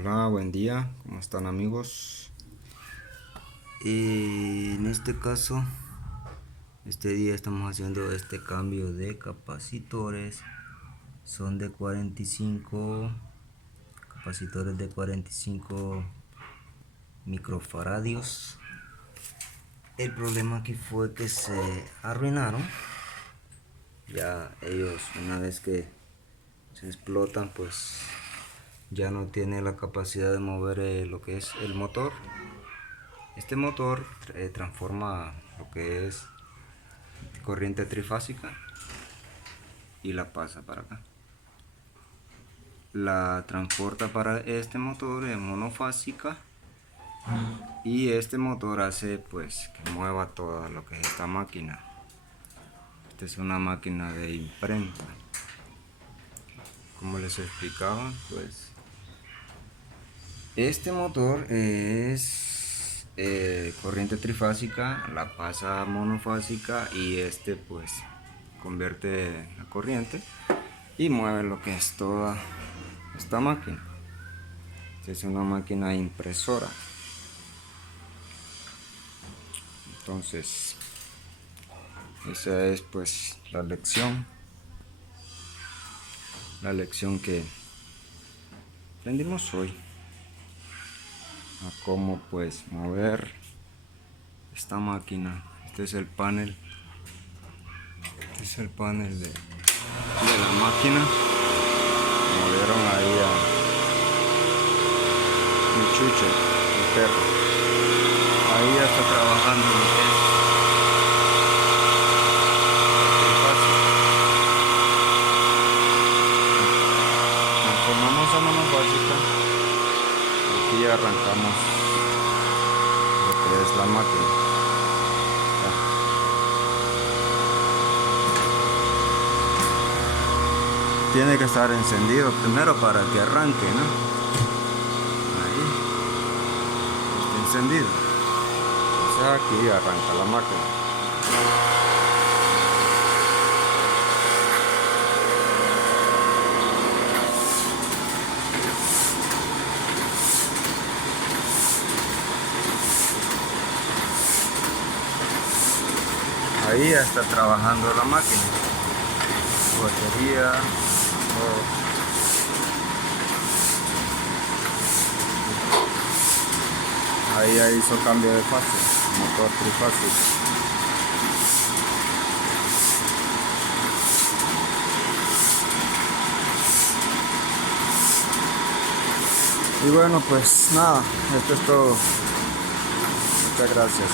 Hola, buen día, ¿cómo están amigos? En este caso, este día estamos haciendo este cambio de capacitores. Son de 45 capacitores de 45 microfaradios. El problema aquí fue que se arruinaron. Ya ellos, una vez que se explotan, pues ya no tiene la capacidad de mover lo que es el motor. Este motor transforma lo que es corriente trifásica y la pasa para acá. La transporta para este motor en monofásica y este motor hace pues que mueva todo lo que es esta máquina. Esta es una máquina de imprenta. Como les explicaba, pues este motor es corriente trifásica, la pasa a monofásica y este pues convierte la corriente y mueve lo que es toda esta máquina. Esta es una máquina impresora. Entonces esa es pues la lección que aprendimos hoy, a cómo pues mover esta máquina. Este es el panel de la máquina. Movieron ahí a mi chucho, mi perro. Ahí ya está trabajando lo que es transformamos a monofásica. Aquí arrancamos lo que es la máquina. Tiene que estar encendido primero para que arranque, ¿no? Ahí está encendido. O sea, aquí arranca la máquina. Ahí ya está trabajando la máquina. Batería. Ahí ya hizo cambio de fase, motor trifásico. Y bueno, pues nada, esto es todo. Muchas gracias.